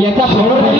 Y acá por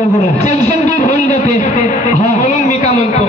tension दूर होऊन जाते म्हणून मी का म्हणतो?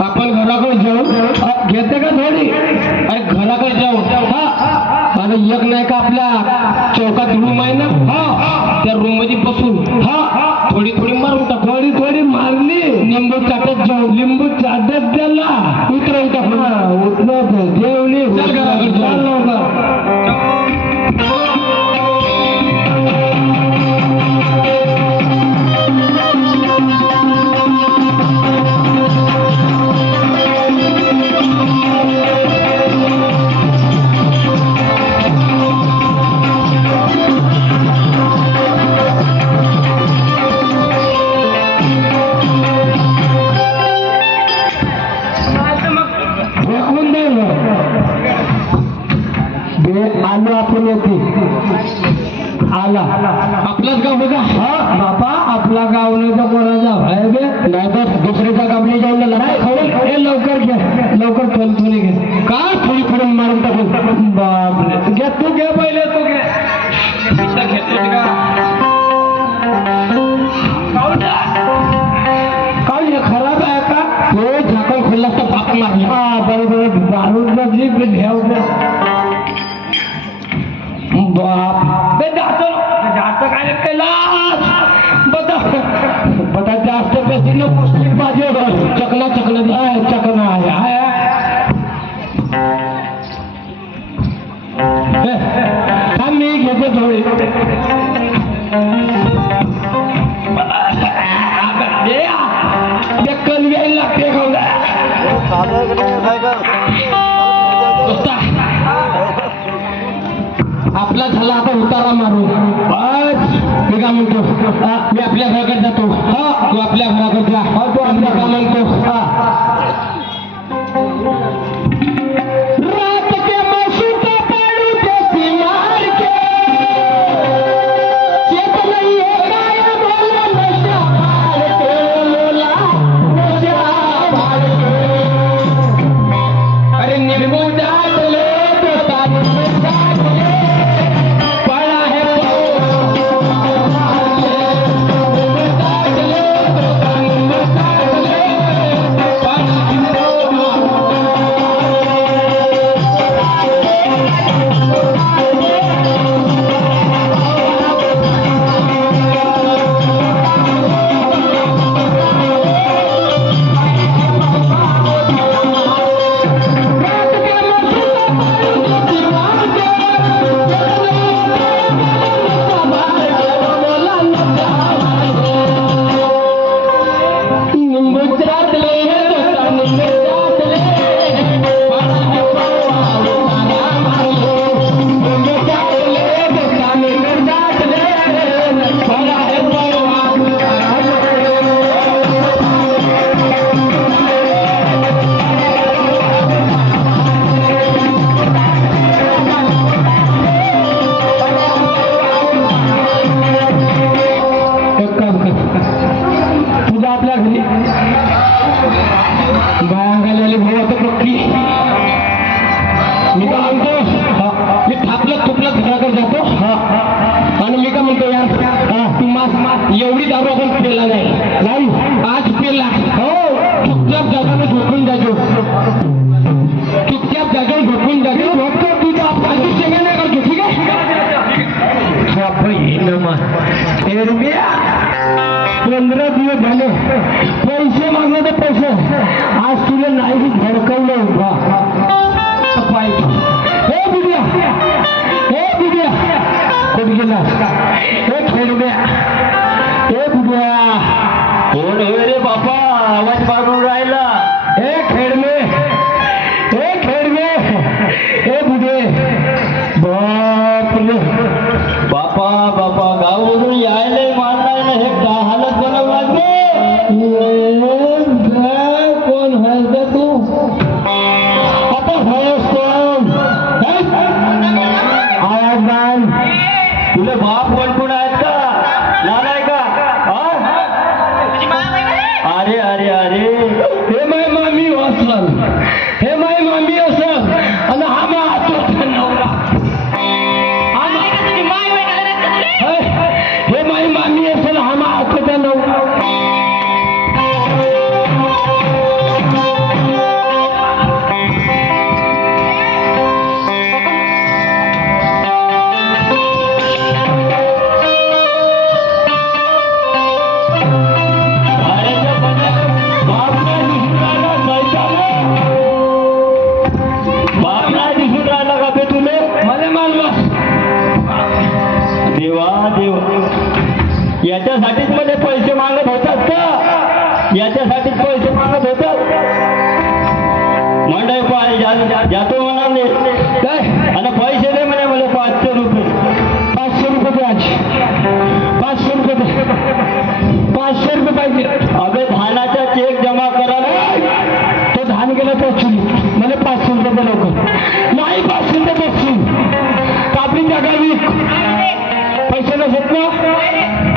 आपण घराकडे जाऊ घेते का थोडी? अरे घराकडे जाऊ हा आणि एक नाही का आपल्या चौकात रूम आहे ना? हा त्या रूममध्ये बसून. हा थोडी थोडी मारून टाक. थोडी थोडी मारली. लिंबू चाटत जाऊ लिंबू चाटत त्याला. उतरवून टाक. उतरवत जेवली. घराकडे जाऊ घ्या लवकर थोडी थोडी घे. का? थोडी थोडी मारून टाकून बापरे. घ्या तू घ्या पहिले तू घ्या. काय खराब आहे का तो हो, झाकण खोलला तर पाप मारला. हा बरोबर दारूचा जीप घ्याव बाप. ते जातो. जास्त काय केला बता बता जास्त पैसे नको माझे चकला चकला. चकला. थांब मी घेतो थोडी। ते कलव्याला लागते आपला झाला आता उतारा मारू। बस मी काय म्हणतो मी आपल्या घराकडे जातो। हा तू आपल्या घराकडे जा। हा तू आपल्या का म्हणतो हा. पंधरा दिवस झाले पैसे मागले तर पैसे आज तुला नाही धडकवलं उभा पाहिजे हे बुद्या हे बुद्या कुठे गेला हे खेळब्या हे बुद्या कोण होय रे बापा आवाज मारून राहिला हे याच्यासाठी पैसे मागत होत. मंडळ पाय जातो म्हणाले. काय? आणि पैसे दे म्हणे मला पाचशे रुपये. पाचशे रुपये दे पाचशे रुपये पाचशे रुपये पाहिजे. अबे धानाचा चेक जमा करायला तो धान गेला तो चुली. मला पाचशे रुपये लोक नाही पाचशे रुपये बसशील कापली जागा विक पैसे नसत ना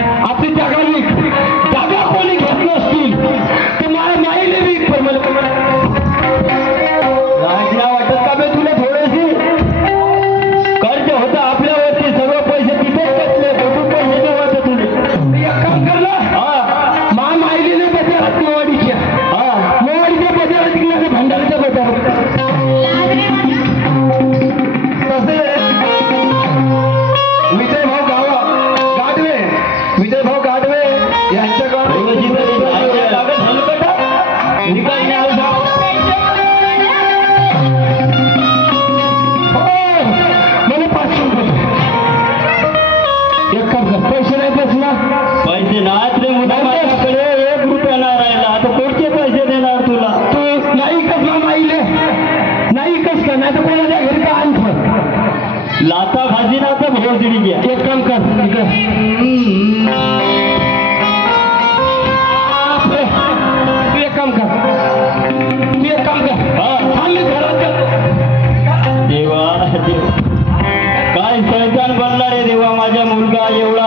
माझा मुलगा एवढा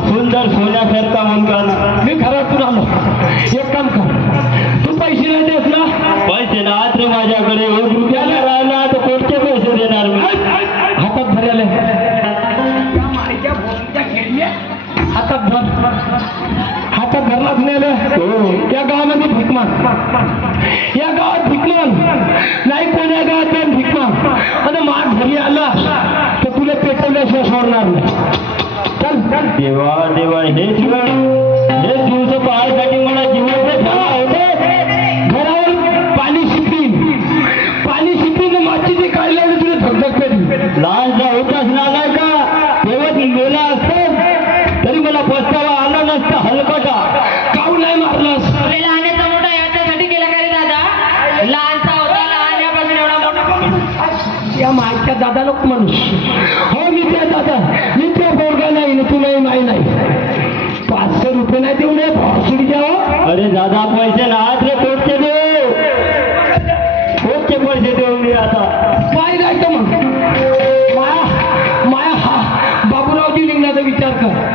सुंदर सोन्यासारखा मुलगा ना मी घरात तुला एक काम कर तू पैसे नाही देत ना? पैसे ना आज माझ्याकडे हो, रुपयाला राहिला तर कोणते पैसे देणार मी? हातात भरायला हातात भर हातात धरलाच नाही हो. त्या गावामध्ये भीक मार শেষ হওয়ার নাম। দেওয়া দেওয়া হেসলাম अरे दादा पैसे ना रे कोटचे देऊ. कोटचे पैसे देऊ मी आता. पाहिजे मग. माया माया हा बाबूरावजी लिंगाचा विचार कर.